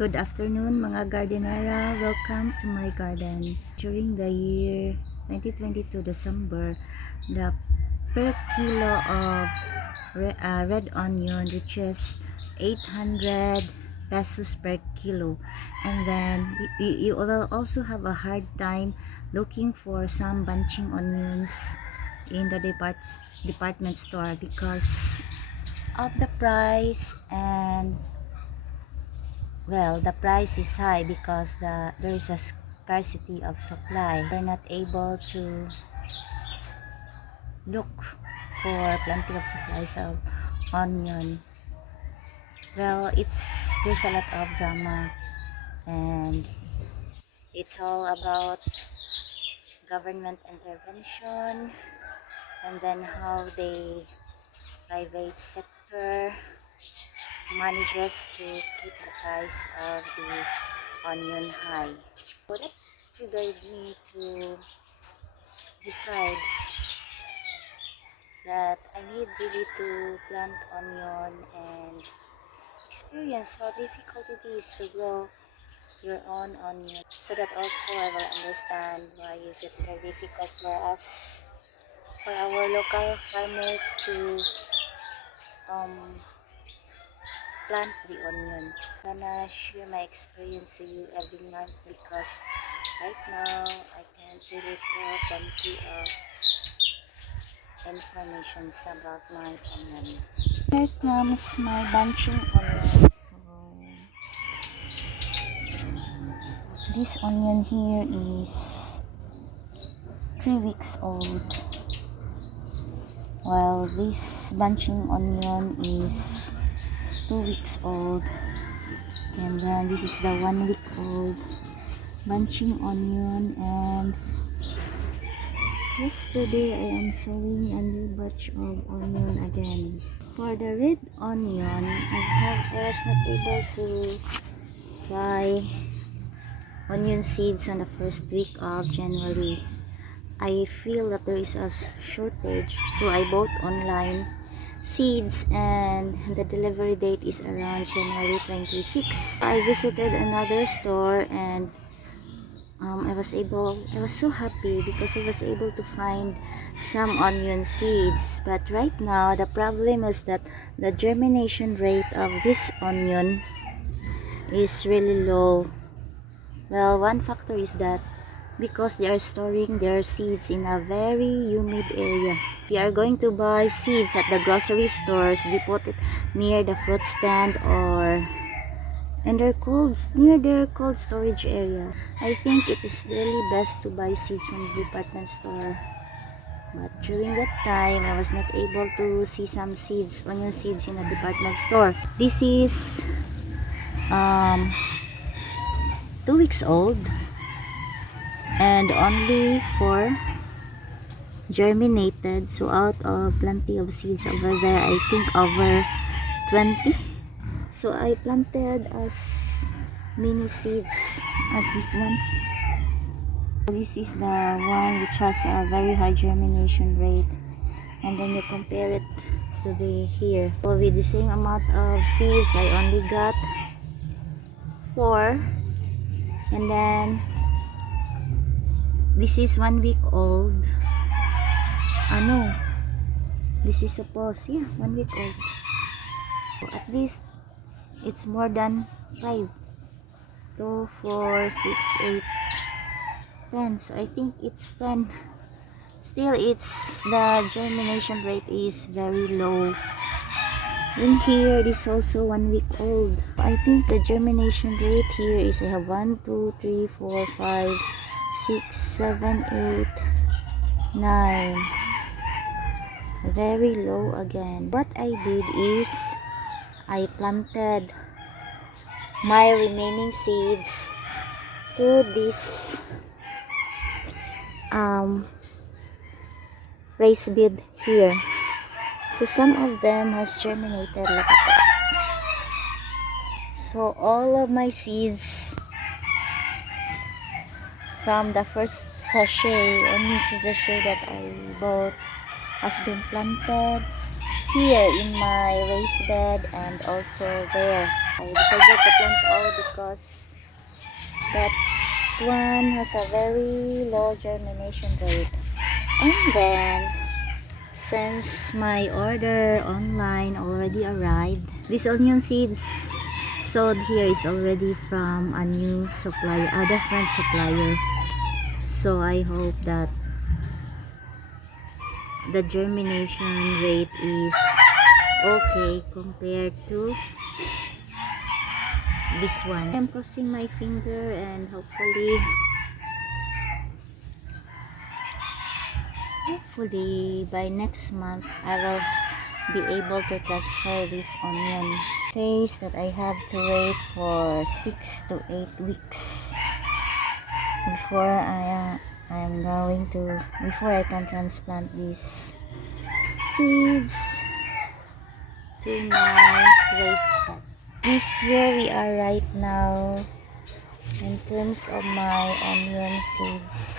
Good afternoon mga gardenera, welcome to my garden. During the year 2022 December, the per kilo of red onion reaches 800 pesos per kilo, and then you will also have a hard time looking for some bunching onions in the department store because of the price. And well, the price is high because there is a scarcity of supply. We're not able to look for plenty of supplies of onion. Well, there's a lot of drama, and it's all about government intervention, and then how the private sector manages to keep the price of the onion high. So that triggered me to decide that I need really to plant onion and experience how difficult it is to grow your own onion, so that also I will understand why is it very difficult for us, for our local farmers to plant the onion. I'm gonna share my experience to you every month because right now I can't really tell plenty of information about my onion. Here comes my bunching onion. So this onion here is 3 weeks old, while this bunching onion is 2 weeks old, and then this is the 1 week old bunching onion. And yesterday I am sowing a new batch of onion again. For the red onion, I was not able to buy onion seeds on the first week of January. I feel that there is a shortage, so I bought online seeds, and the delivery date is around January 26. I visited another store, and I was so happy because I was able to find some onion seeds. But right now the problem is that the germination rate of this onion is really low. Well, one factor is that because they are storing their seeds in a very humid area. We are going to buy seeds at the grocery stores. They put it near the fruit stand or near their cold storage area. I think it is really best to buy seeds from the department store. But during that time, I was not able to see some seeds, onion seeds in a department store. This is 2 weeks old and only 4 germinated. So out of plenty of seeds over there, I think over 20. So I planted as many seeds as this one. This is the one which has a very high germination rate, and then you compare it to the here. So with the same amount of seeds, I only got 4, and then this is 1 week old. No, this is supposed, 1 week old. So at least it's more than 5. 2, 4, 6, 8, 10. So I think it's 10. Still, the germination rate is very low. In here, this is also 1 week old. I think the germination rate here is, I have 1, 2, 3, 4, 5, 6, 7, 8, 9. Very low again. What I did is I planted my remaining seeds to this raised bed here. So some of them has germinated like that. So all of my seeds from the first onion sachet that I bought has been planted here in my raised bed and also there. I decided to plant all because that one has a very low germination rate. And then, since my order online already arrived, this onion seeds sold here is already from a new supplier, a different supplier. So I hope that the germination rate is okay compared to this one. I'm crossing my finger and hopefully by next month I will be able to transfer this onion. It says that I have to wait for 6 to 8 weeks before before I can transplant these seeds to my raised bed. This is where we are right now in terms of my onion seeds.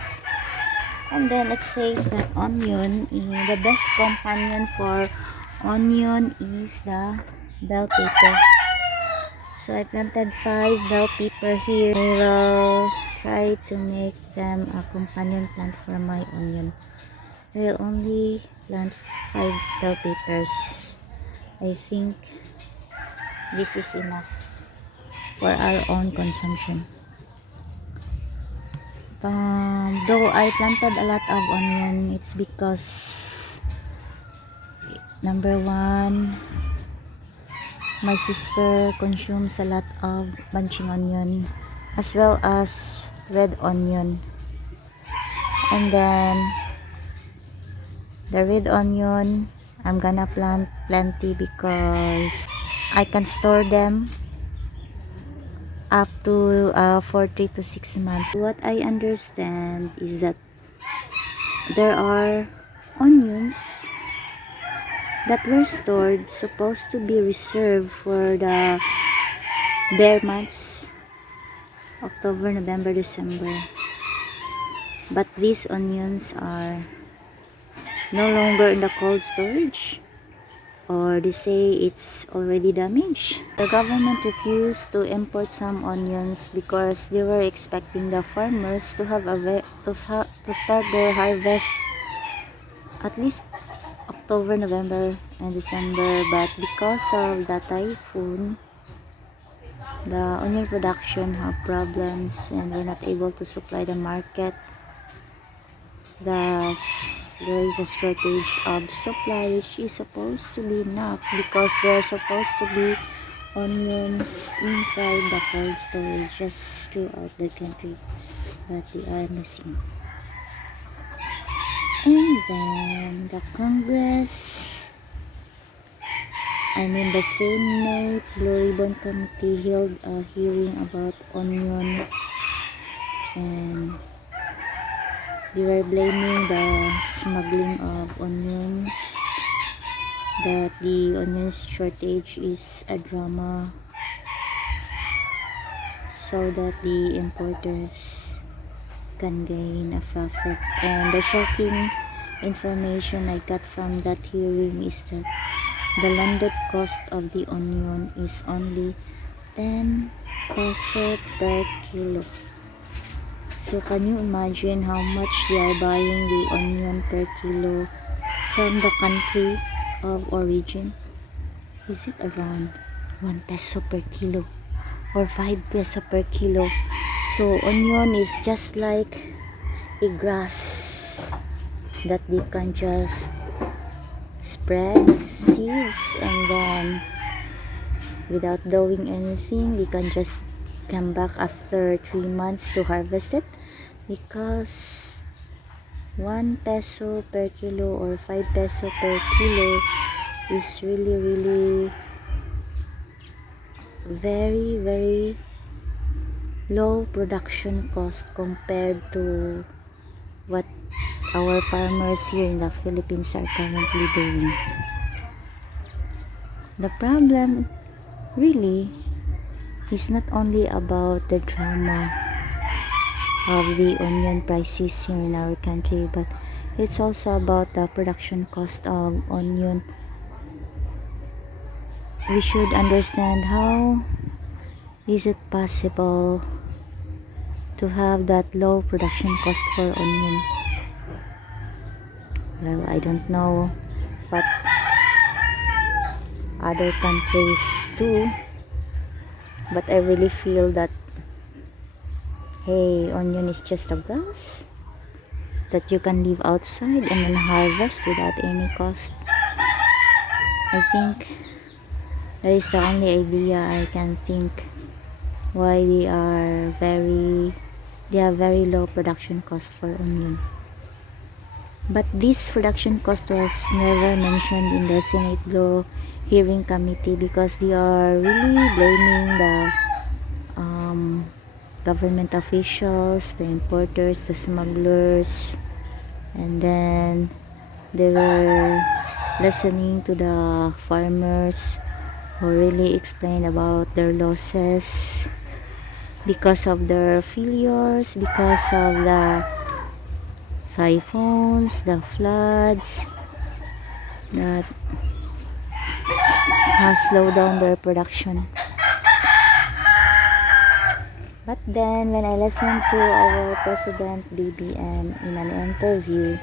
And then it says that the best companion for onion is the bell pepper. So I planted 5 bell pepper here. I will try to make them a companion plant for my onion. I will only plant 5 bell peppers. I think this is enough for our own consumption. Though I planted a lot of onion, it's because number one, my sister consumes a lot of bunching onion as well as red onion. And then the red onion, I'm gonna plant plenty because I can store them up to 3 to 6 months. What I understand is that there are onions that were stored, supposed to be reserved for the bare months, October, November, December. But these onions are no longer in the cold storage, or they say it's already damaged. The government refused to import some onions because they were expecting the farmers to have to start their harvest at least October, November, and December. But because of the typhoon, the onion production have problems and we're not able to supply the market. Thus, there is a shortage of supply, which is supposed to be enough because there are supposed to be onions inside the cold storages throughout the country, but they are missing. And then the Congress, the Senate Blue Ribbon Committee held a hearing about onion, and they were blaming the smuggling of onions, that the onions shortage is a drama so that the importers can gain a profit. And the shocking information I got from that hearing is that the landed cost of the onion is only 10 peso per kilo. So can you imagine how much they are buying the onion per kilo from the country of origin? Is it around 1 peso per kilo or 5 peso per kilo? So onion is just like a grass that they can just spread seeds, and then without doing anything, they can just come back after 3 months to harvest it, because 1 peso per kilo or 5 peso per kilo is really very low production cost compared to what our farmers here in the Philippines are currently doing. The problem really is not only about the drama of the onion prices here in our country, but it's also about the production cost of onion. We should understand how is it possible to have that low production cost for onion? Well, I don't know, but other countries too. But I really feel that, hey, onion is just a grass that you can leave outside and then harvest without any cost. I think that is the only idea I can think why they have very low production cost for onion. But this production cost was never mentioned in the Senate Law Hearing Committee because they are really blaming the government officials, the importers, the smugglers, and then they were listening to the farmers who really explained about their losses because of their failures, because of the typhoons, the floods that has slowed down their production. But then when I listened to our President BBM in an interview,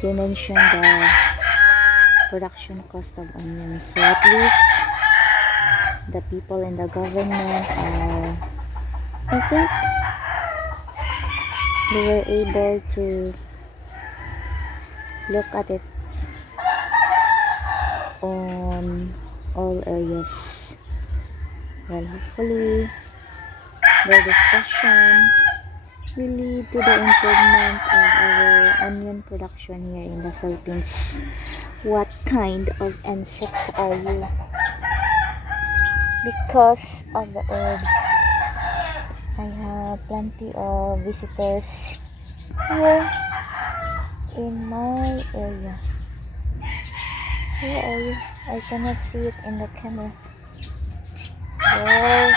he mentioned the production cost of onions. So at least the people in the government are, I think, they were able to look at it on all areas. Well, hopefully their discussion will lead to the improvement of our onion production here in the Philippines. What kind of insect are you? Because of the herbs, I have plenty of visitors here in my area. Where are you? I cannot see it in the camera. Well,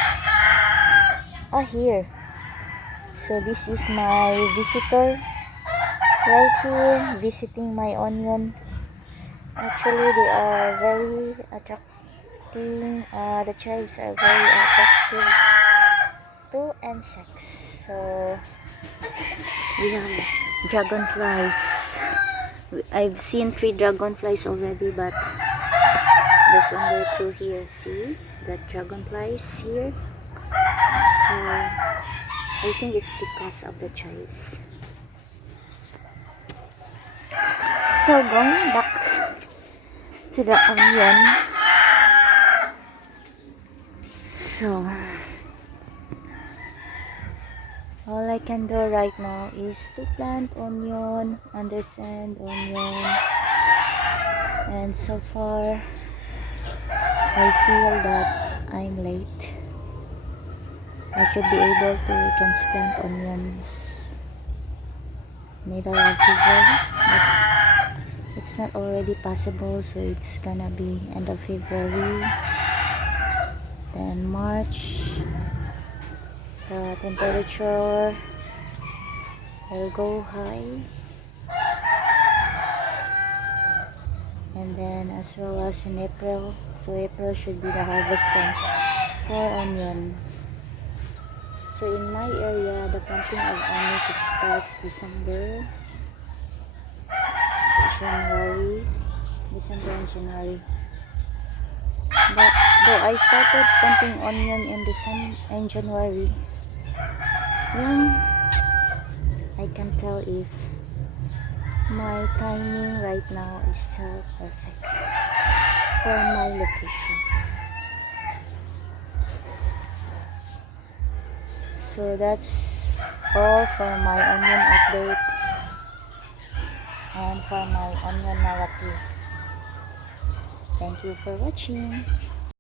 here. So this is my visitor right here visiting my onion. Actually, they are very attracting. The chives are very attractive to insects. So we have dragonflies. I've seen 3 dragonflies already, but there's only 2 here. See the dragonflies here. So I think it's because of the chives. So going back to the onion. So all I can do right now is to plant onion, understand onion, and so far I feel that I'm late. I should be able to transplant onions middle of February, but it's not already possible, so it's gonna be end of February. Then March, the temperature will go high, and then as well as in April. So April should be the harvest time for onion. So in my area, the planting of onion starts December and January. But though I started planting onion in January, well, I can tell if my timing right now is still perfect for my location. So that's all for my onion update and for my onion narrative. Thank you for watching.